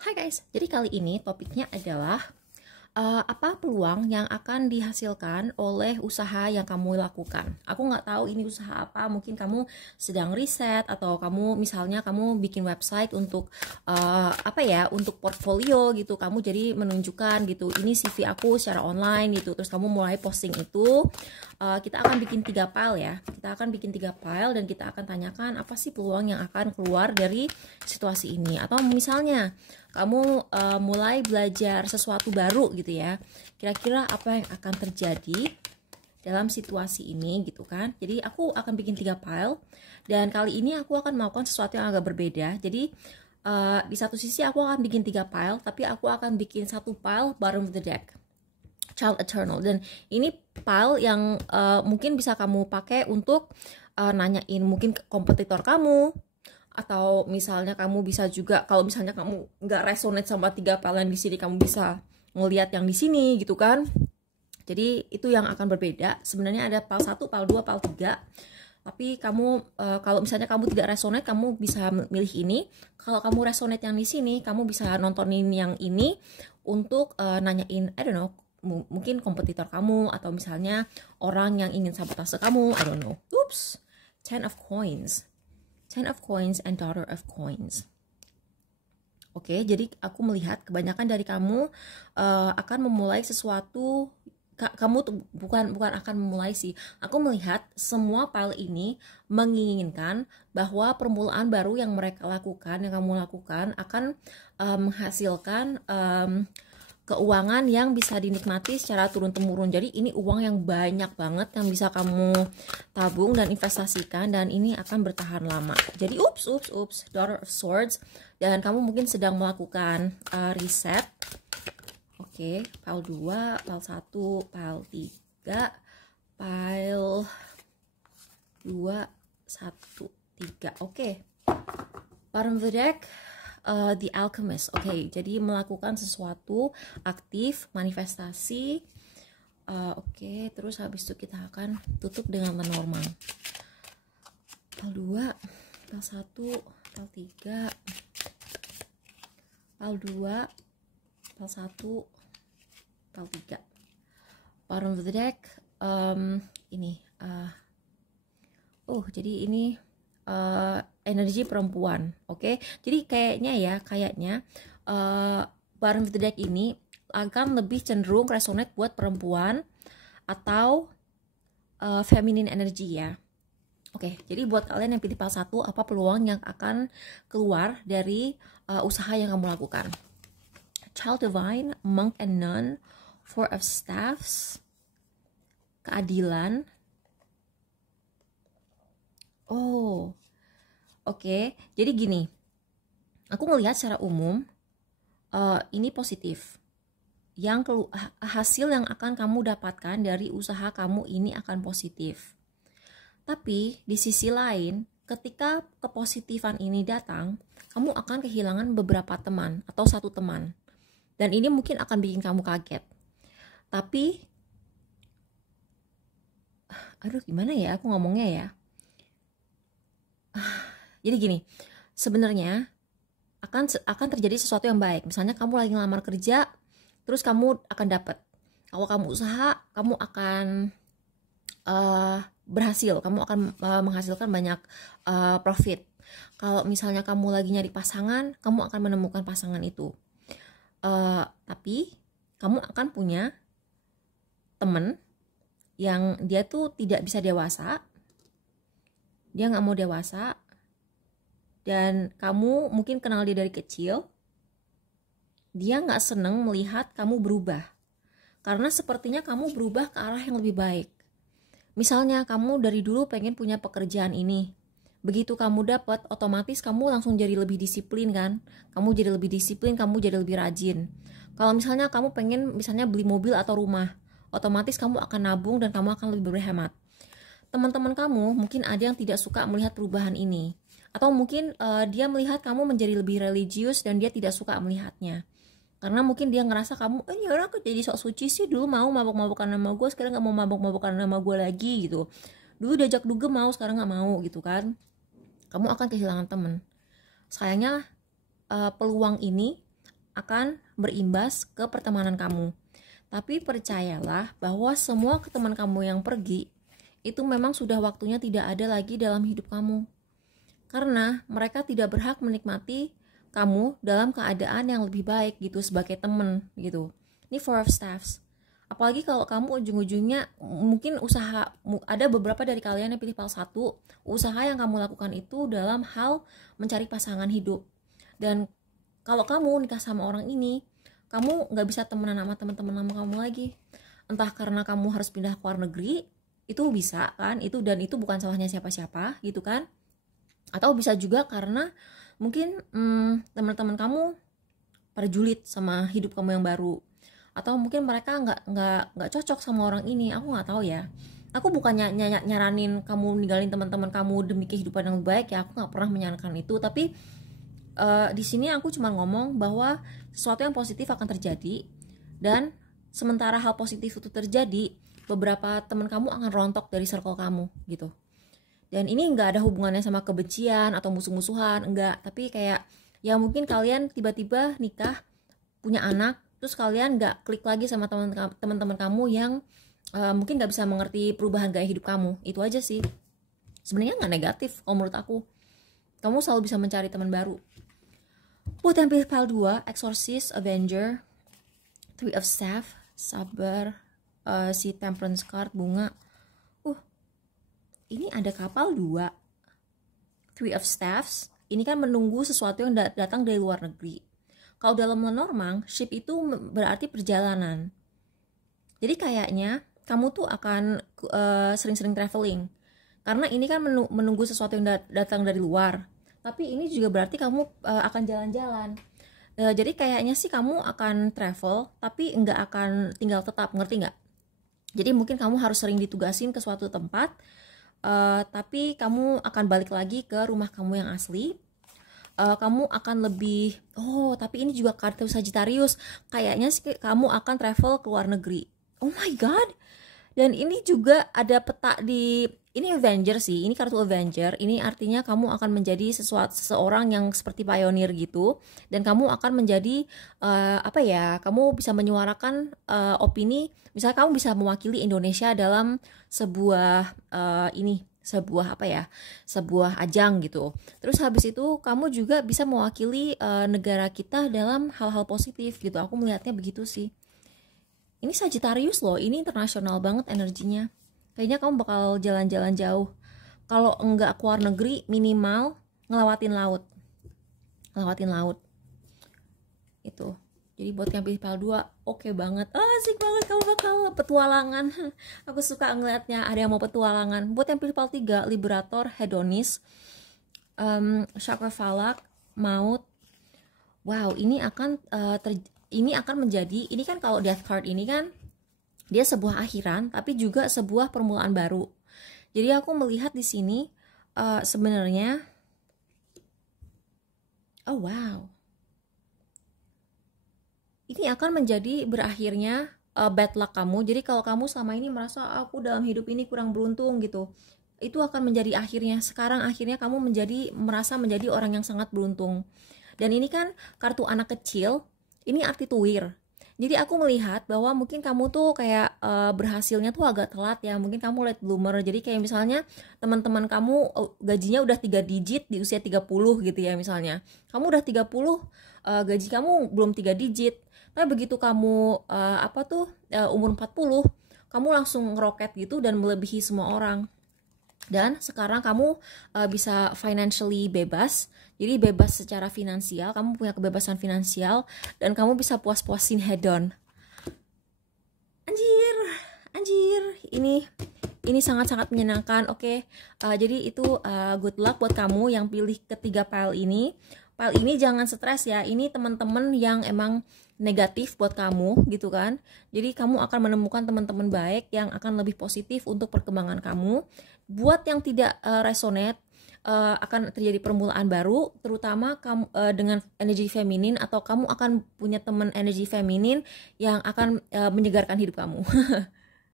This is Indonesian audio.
Hai guys, jadi kali ini topiknya adalah apa peluang yang akan dihasilkan oleh usaha yang kamu lakukan. Aku nggak tahu ini usaha apa, mungkin kamu sedang riset atau kamu misalnya kamu bikin website untuk untuk portfolio gitu. Kamu jadi menunjukkan gitu, ini CV aku secara online gitu. Terus kamu mulai posting itu. Kita akan bikin 3 file ya. Kita akan bikin 3 file dan kita akan tanyakan apa sih peluang yang akan keluar dari situasi ini. Atau misalnya kamu mulai belajar sesuatu baru gitu ya, kira-kira apa yang akan terjadi dalam situasi ini gitu kan. Jadi aku akan bikin 3 file dan kali ini aku akan melakukan sesuatu yang agak berbeda. Jadi di satu sisi aku akan bikin 3 file, tapi aku akan bikin satu file bottom of the deck, Child Eternal. Dan ini file yang mungkin bisa kamu pakai untuk nanyain mungkin kompetitor kamu, atau misalnya kamu bisa juga, kalau misalnya kamu nggak resonate sama 3 file yang di sini, kamu bisa ngelihat yang di sini gitu kan. Jadi itu yang akan berbeda. Sebenarnya ada file 1, file 2, file 3. Tapi kamu kalau misalnya kamu tidak resonate, kamu bisa milih ini. Kalau kamu resonate yang di sini, kamu bisa nontonin yang ini untuk nanyain, I don't know, mungkin kompetitor kamu atau misalnya orang yang ingin sabotase kamu, I don't know. Oops, 10 of coins. 10 of coins and daughter of coins. Oke, jadi aku melihat kebanyakan dari kamu akan memulai sesuatu. Kamu tuh bukan akan memulai sih. Aku melihat semua file ini menginginkan bahwa permulaan baru yang mereka lakukan, yang kamu lakukan akan menghasilkan keuangan yang bisa dinikmati secara turun-temurun. Jadi ini uang yang banyak banget yang bisa kamu tabung dan investasikan, dan ini akan bertahan lama. Jadi oops, Daughter of Swords, dan kamu mungkin sedang melakukan riset. Oke, file 2, file 1, file 3, file 2, 1, 3. Oke. Bottom of the deck, The Alchemist. Oke, jadi melakukan sesuatu aktif, manifestasi. Oke, terus habis itu kita akan tutup dengan normal. File 2, file 1, file 3, file 2, file 1, file 3. Bottom of the deck, ini. Jadi ini energi perempuan. Oke, jadi kayaknya bottom of the deck ini akan lebih cenderung resonate buat perempuan atau feminine energy ya. Oke, jadi buat kalian yang pilih file 1, apa peluang yang akan keluar dari usaha yang kamu lakukan? Child Divine, Monk and Nun, Four of Staffs, keadilan. Oke, jadi gini, aku ngelihat secara umum ini positif. Hasil yang akan kamu dapatkan dari usaha kamu ini akan positif. Tapi di sisi lain, ketika kepositifan ini datang, kamu akan kehilangan beberapa teman atau satu teman. Dan ini mungkin akan bikin kamu kaget. Tapi, gimana ya aku ngomongnya ya? Jadi gini, sebenarnya akan terjadi sesuatu yang baik. Misalnya kamu lagi ngelamar kerja, terus kamu akan dapat. Kalau kamu usaha, kamu akan berhasil. Kamu akan menghasilkan banyak profit. Kalau misalnya kamu lagi nyari pasangan, kamu akan menemukan pasangan itu. Tapi kamu akan punya temen yang dia tuh tidak bisa dewasa. Dia nggak mau dewasa. Dan kamu mungkin kenal dia dari kecil. Dia nggak seneng melihat kamu berubah. Karena sepertinya kamu berubah ke arah yang lebih baik. Misalnya kamu dari dulu pengen punya pekerjaan ini. Begitu kamu dapat, otomatis kamu langsung jadi lebih disiplin kan. Kamu jadi lebih disiplin, kamu jadi lebih rajin. Kalau misalnya kamu pengen beli mobil atau rumah, otomatis kamu akan nabung dan kamu akan lebih berhemat. Teman-teman kamu mungkin ada yang tidak suka melihat perubahan ini. Atau mungkin dia melihat kamu menjadi lebih religius dan dia tidak suka melihatnya. Karena mungkin dia ngerasa kamu, ini orang kok jadi sok suci sih, dulu mau mabok-mabokan sama gue, sekarang gak mau mabok-mabokan sama gue lagi gitu. Dulu diajak dugem mau, sekarang gak mau gitu kan. Kamu akan kehilangan teman. Sayangnya peluang ini akan berimbas ke pertemanan kamu. Tapi percayalah bahwa semua teman kamu yang pergi itu memang sudah waktunya tidak ada lagi dalam hidup kamu. Karena mereka tidak berhak menikmati kamu dalam keadaan yang lebih baik gitu sebagai teman gitu. Ini Four of Staffs. Apalagi kalau kamu ujung-ujungnya mungkin usaha, ada beberapa dari kalian yang pilih PAL 1, usaha yang kamu lakukan itu dalam hal mencari pasangan hidup. Dan kalau kamu nikah sama orang ini, kamu nggak bisa temenan sama teman-teman lama kamu lagi. Entah karena kamu harus pindah ke luar negeri, itu bisa kan, itu bukan salahnya siapa-siapa gitu kan. Atau bisa juga karena mungkin teman-teman kamu perjulit sama hidup kamu yang baru, atau mungkin mereka nggak cocok sama orang ini. Aku nggak tahu ya. Aku bukan nyaranin kamu ninggalin teman-teman kamu demi kehidupan yang lebih baik ya. Aku nggak pernah menyarankan itu. Tapi di sini aku cuma ngomong bahwa sesuatu yang positif akan terjadi, dan sementara hal positif itu terjadi, beberapa teman kamu akan rontok dari circle kamu gitu. Dan ini nggak ada hubungannya sama kebencian atau musuh-musuhan, enggak. Tapi kayak ya mungkin kalian tiba-tiba nikah, punya anak, terus kalian nggak klik lagi sama teman-teman kamu yang mungkin nggak bisa mengerti perubahan gaya hidup kamu. Itu aja sih. Sebenarnya nggak negatif kalau menurut aku. Kamu selalu bisa mencari teman baru. Buat yang pilih PAL 2, Exorcist, Avenger, Three of Staff, Sabar, si Temperance card, bunga. Ini ada kapal 2. Three of Staffs, ini kan menunggu sesuatu yang datang dari luar negeri. Kalau dalam Lenormand, ship itu berarti perjalanan. Jadi kayaknya kamu tuh akan sering-sering traveling. Karena ini kan menunggu sesuatu yang datang dari luar. Tapi ini juga berarti kamu akan jalan-jalan. Jadi kayaknya sih kamu akan travel, tapi nggak akan tinggal tetap, ngerti nggak? Jadi mungkin kamu harus sering ditugasin ke suatu tempat, tapi kamu akan balik lagi ke rumah kamu yang asli. Kamu akan lebih, tapi ini juga kartu Sagittarius, kayaknya sih kamu akan travel ke luar negeri. Oh my god. Dan ini juga ada peta ini Avenger sih, ini kartu Avenger. Ini artinya kamu akan menjadi seseorang yang seperti pionir gitu, dan kamu akan menjadi kamu bisa menyuarakan opini. Misalnya kamu bisa mewakili Indonesia dalam sebuah sebuah ajang gitu. Terus habis itu kamu juga bisa mewakili negara kita dalam hal-hal positif gitu. Aku melihatnya begitu sih. Ini Sagittarius loh, ini internasional banget energinya. Kayaknya kamu bakal jalan-jalan jauh. Kalau enggak keluar negeri, minimal ngelewatin laut. Itu. Jadi buat yang pilih PAL 2, oke banget. Asik banget, kamu bakal petualangan. Aku suka ngeliatnya ada yang mau petualangan. Buat yang pilih PAL 3, Liberator, Hedonis, Chakra Falak, Maut. Wow, ini akan menjadi, ini kan kalau Death card ini kan dia sebuah akhiran, tapi juga sebuah permulaan baru. Jadi aku melihat di sini sebenarnya, ini akan menjadi berakhirnya bad luck kamu. Jadi kalau kamu selama ini merasa aku dalam hidup ini kurang beruntung gitu, itu akan menjadi akhirnya. Sekarang akhirnya kamu merasa menjadi orang yang sangat beruntung. Dan ini kan kartu anak kecil, ini arti tuwir. Jadi aku melihat bahwa mungkin kamu tuh kayak berhasilnya tuh agak telat ya. Mungkin kamu late bloomer. Jadi kayak misalnya teman-teman kamu gajinya udah 3 digit di usia 30 gitu ya misalnya. Kamu udah 30, gaji kamu belum 3 digit. Tapi begitu kamu umur 40, kamu langsung ngeroket gitu dan melebihi semua orang. Dan sekarang kamu bisa financially bebas. Jadi bebas secara finansial, kamu punya kebebasan finansial, dan kamu bisa puas-puasin hedon. Anjir, ini sangat-sangat menyenangkan. Oke. Jadi itu good luck buat kamu yang pilih ketiga pile ini. Pile ini jangan stres ya. Ini teman-teman yang emang negatif buat kamu gitu kan. Jadi kamu akan menemukan teman-teman baik yang akan lebih positif untuk perkembangan kamu. Buat yang tidak resonate, akan terjadi permulaan baru, terutama kamu dengan energi feminin, atau kamu akan punya teman energi feminin yang akan menyegarkan hidup kamu.